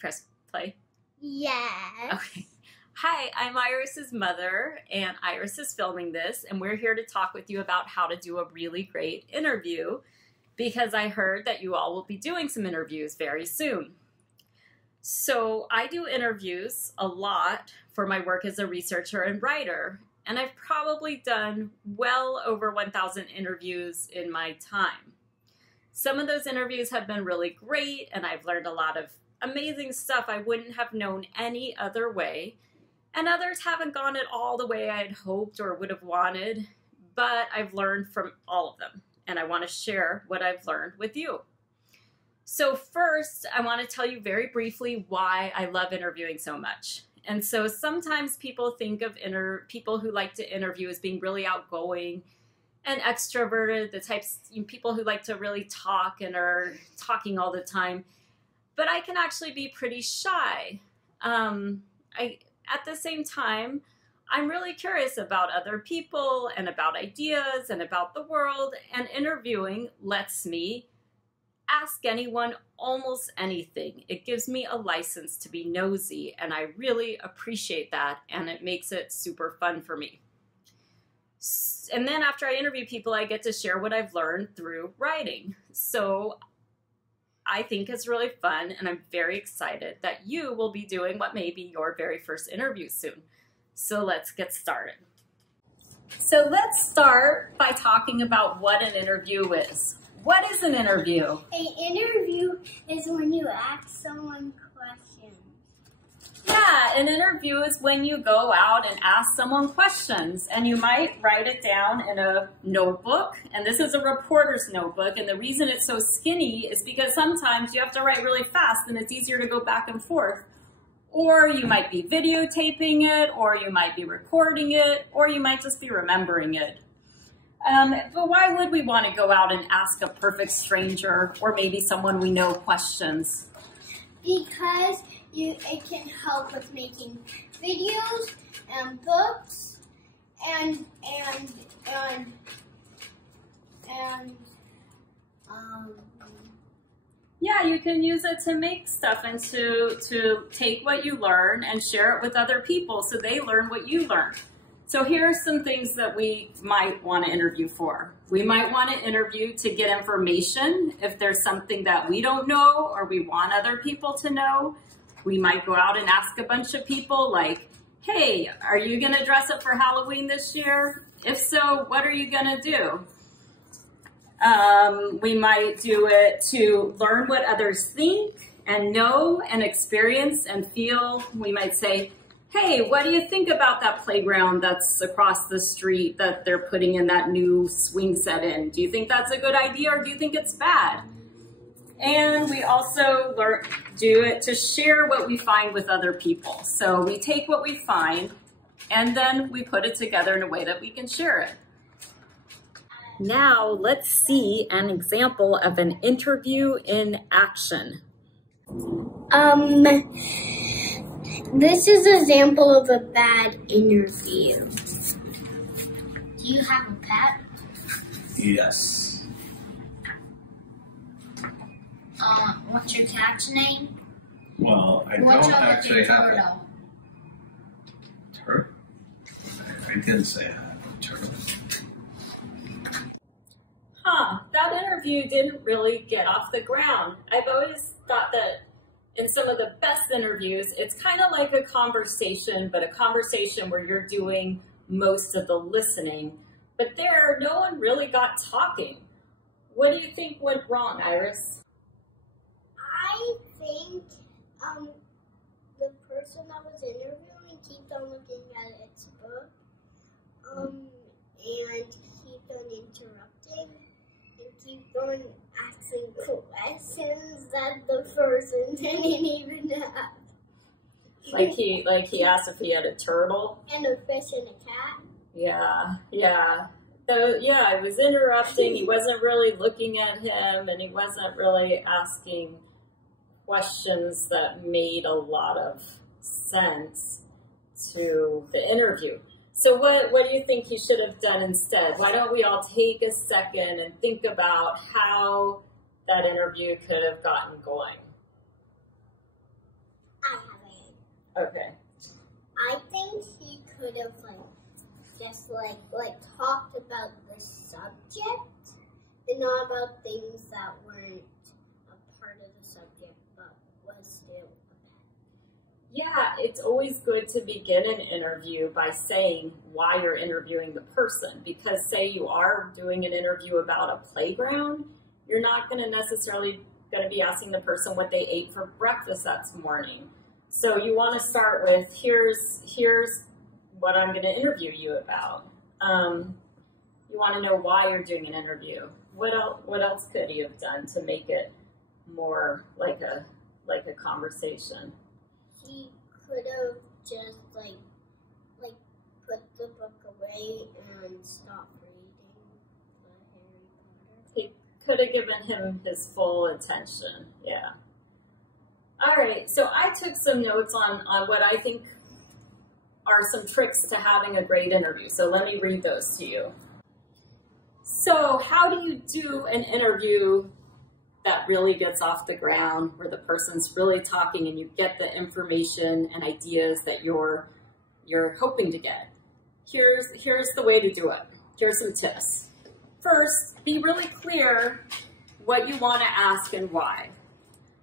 press play? Yes. Okay. Hi, I'm Iris's mother, and Iris is filming this, and we're here to talk with you about how to do a really great interview, because I heard that you all will be doing some interviews very soon. So I do interviews a lot for my work as a researcher and writer, and I've probably done well over 1,000 interviews in my time. Some of those interviews have been really great, and I've learned a lot of amazing stuff I wouldn't have known any other way. And others haven't gone it all the way I had hoped or would have wanted, but I've learned from all of them, and I want to share what I've learned with you. So first, I want to tell you very briefly why I love interviewing so much. And so sometimes people think of people who like to interview as being really outgoing and extroverted, the types of people who like to really talk and are talking all the time. But I can actually be pretty shy. At the same time, I'm really curious about other people and about ideas and about the world, and interviewing lets me ask anyone almost anything. It gives me a license to be nosy, and I really appreciate that, and it makes it super fun for me. And then after I interview people, I get to share what I've learned through writing. So I think it's really fun, and I'm very excited that you will be doing what may be your very first interview soon. So let's get started. So let's start by talking about what an interview is. What is an interview? An interview is when you ask someone questions. Yeah, an interview is when you go out and ask someone questions, and you might write it down in a notebook, and this is a reporter's notebook, and the reason it's so skinny is because sometimes you have to write really fast and it's easier to go back and forth. Or you might be videotaping it, or you might be recording it, or you might just be remembering it. But why would we want to go out and ask a perfect stranger, or maybe someone we know, questions? Because it can help with making videos and books and yeah, you can use it to make stuff and to take what you learn and share it with other people so they learn what you learned. So here are some things that we might want to interview for. We might want to interview to get information if there's something that we don't know or we want other people to know. We might go out and ask a bunch of people like, hey, are you going to dress up for Halloween this year? If so, what are you going to do? We might do it to learn what others think and know and experience and feel. We might say, hey, what do you think about that playground that's across the street that they're putting in that new swing set in? Do you think that's a good idea, or do you think it's bad? And we also do it to share what we find with other people. So we take what we find and then we put it together in a way that we can share it. Now let's see an example of an interview in action. This is an example of a bad interview. Do you have a pet? Yes. What's your cat's name? Well, I don't actually have a turtle. I didn't say I have a turtle. That interview didn't really get off the ground. I've always thought that in some of the best interviews, it's kind of like a conversation, but a conversation where you're doing most of the listening. But there, no one really got talking. What do you think went wrong, Iris? I think the person I was interviewing kept on looking at its book and kept on interrupting and kept on asking questions that the person didn't even have. Like he asked if he had a turtle? And a fish and a cat? Yeah. So yeah, I was interrupting. He wasn't really looking at him, and he wasn't really asking questions that made a lot of sense to the interview. So what do you think he should have done instead? Why don't we all take a second and think about how that interview could have gotten going? just like talked about the subject and not about things that weren't a part of the subject but was still. Yeah, it's always good to begin an interview by saying why you're interviewing the person, because say you are doing an interview about a playground, you're not going to necessarily be asking the person what they ate for breakfast that morning. So you want to start with, here's what I'm going to interview you about. You want to know why you're doing an interview. What else could you have done to make it more like a conversation? He could have just like put the book away and stopped reading the Harry Potter. He could have given him his full attention. Yeah. All right. So I took some notes on what I think are some tricks to having a great interview. So let me read those to you. So how do you do an interview that really gets off the ground, where the person's really talking and you get the information and ideas that you're hoping to get? Here's the way to do it. Here's some tips. First, be really clear what you want to ask and why.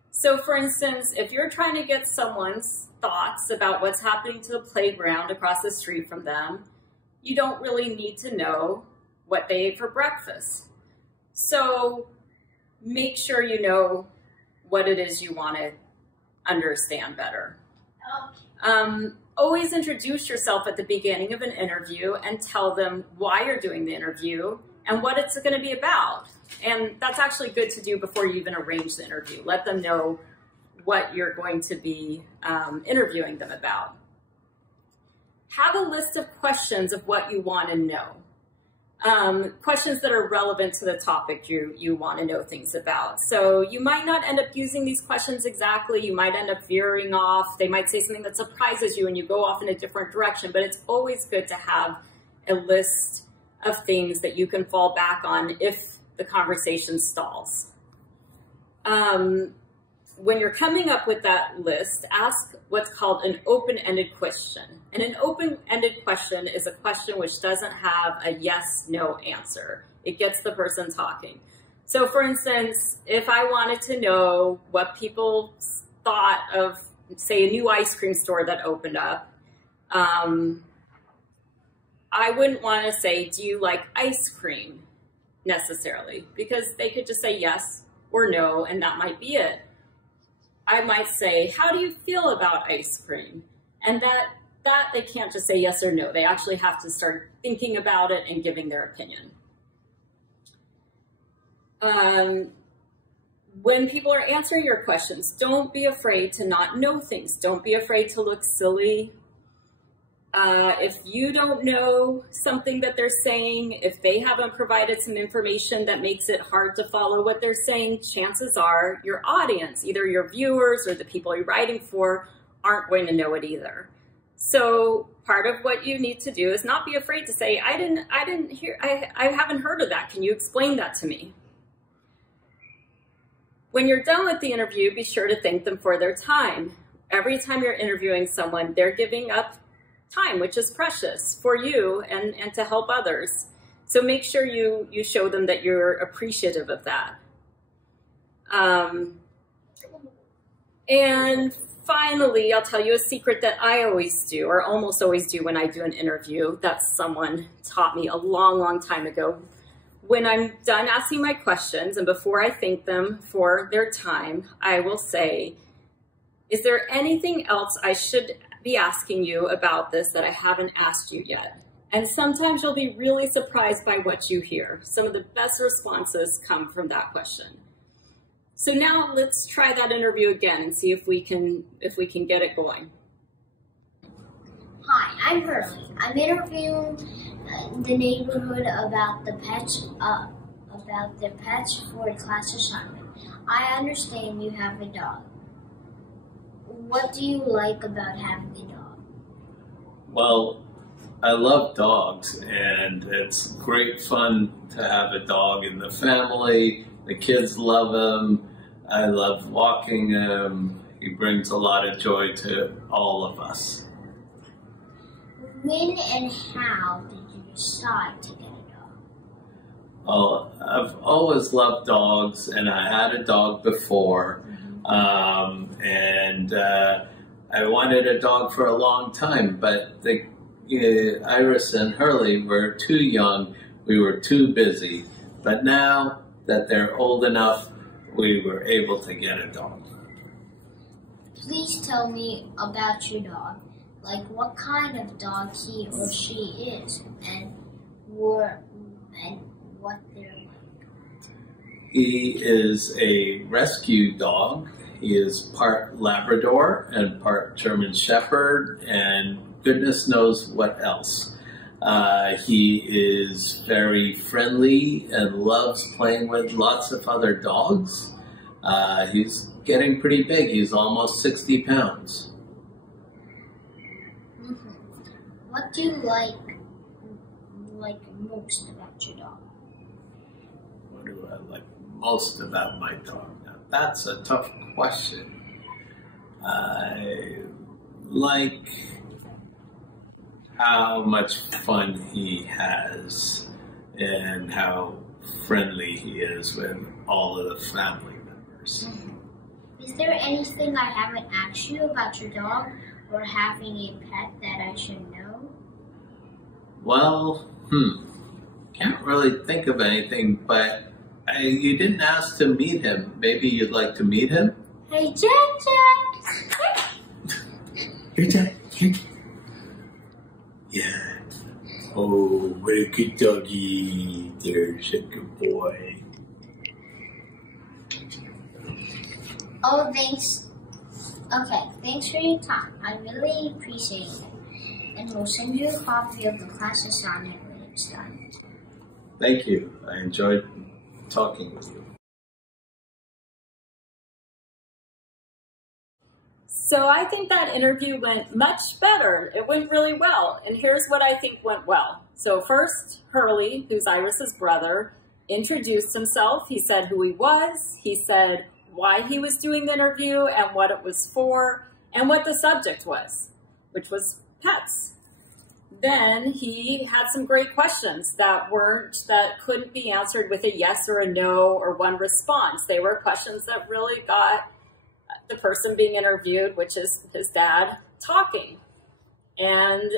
So for instance, if you're trying to get someone's thoughts about what's happening to the playground across the street from them, you don't really need to know what they ate for breakfast. So make sure you know what it is you want to understand better. Always introduce yourself at the beginning of an interview and tell them why you're doing the interview and what it's going to be about. And that's actually good to do before you even arrange the interview. Let them know what you're going to be interviewing them about. Have a list of questions of what you want to know. Questions that are relevant to the topic you want to know things about. So you might not end up using these questions exactly. You might end up veering off. They might say something that surprises you and you go off in a different direction, but it's always good to have a list of things that you can fall back on if the conversation stalls. When you're coming up with that list, ask what's called an open-ended question. And an open-ended question is a question which doesn't have a yes-no answer. It gets the person talking. So for instance, if I wanted to know what people thought of, say, a new ice cream store that opened up, I wouldn't want to say, do you like ice cream necessarily? Because they could just say yes or no, and that might be it. I might say, how do you feel about ice cream? And that they can't just say yes or no. They actually have to start thinking about it and giving their opinion. When people are answering your questions, don't be afraid to not know things. Don't be afraid to look silly. If you don't know something that they're saying, if they haven't provided some information that makes it hard to follow what they're saying, chances are your audience, either your viewers or the people you're writing for, aren't going to know it either. So part of what you need to do is not be afraid to say, I haven't heard of that. Can you explain that to me? When you're done with the interview, be sure to thank them for their time. Every time you're interviewing someone, they're giving up time, which is precious for you and to help others. So make sure you show them that you're appreciative of that. And finally, I'll tell you a secret that I always do, or almost always do when I do an interview that someone taught me a long, long time ago. When I'm done asking my questions and before I thank them for their time, I will say, is there anything else I should be asking you about this that I haven't asked you yet? And sometimes you'll be really surprised by what you hear. Some of the best responses come from that question. So now let's try that interview again and see if we can get it going. Hi, I'm Hurley. I'm interviewing the neighborhood about the pets for a class assignment. I understand you have a dog. What do you like about having a dog? Well, I love dogs, and it's great fun to have a dog in the family. The kids love him. I love walking him. He brings a lot of joy to all of us. When and how did you decide to get a dog? Well, I've always loved dogs, and I had a dog before, and I wanted a dog for a long time, but Iris and Hurley were too young. We were too busy. But now that they're old enough, we were able to get a dog. Please tell me about your dog. Like what kind of dog he or she is, and what they're like. He is a rescue dog. He is part Labrador and part German Shepherd, and goodness knows what else. He is very friendly and loves playing with lots of other dogs. He's getting pretty big. He's almost 60 pounds. What do you like most about your dog? What do I like most about my dog? Now, that's a tough question. I like how much fun he has and how friendly he is with all of the family members. Is there anything I haven't asked you about your dog or having a pet that I should know? Well, can't really think of anything, but you didn't ask to meet him. Maybe you'd like to meet him? Hey, Jack! Hey, Jack. Yeah. Oh, what a good doggy. There's a good boy. Oh, thanks. Okay, thanks for your time. I really appreciate it. And we'll send you a copy of the class assignment when it's done. Thank you. I enjoyed talking with you. So I think that interview went much better. It went really well. And here's what I think went well. So first, Hurley, who's Iris's brother, introduced himself. He said who he was. He said why he was doing the interview and what it was for and what the subject was, which was pets. Then he had some great questions that couldn't be answered with a yes or a no or one response. They were questions that really got the person being interviewed, which is his dad, talking. And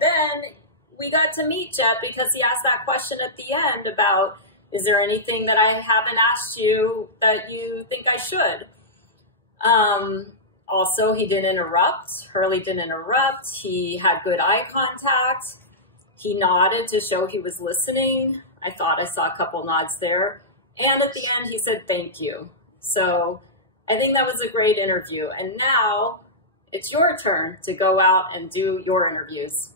then we got to meet Jet because he asked that question at the end about, is there anything that I haven't asked you that you think I should? Also, he didn't interrupt. Hurley didn't interrupt. He had good eye contact. He nodded to show he was listening. I thought I saw a couple nods there. And at the end, he said, thank you. So I think that was a great interview. And now it's your turn to go out and do your interviews.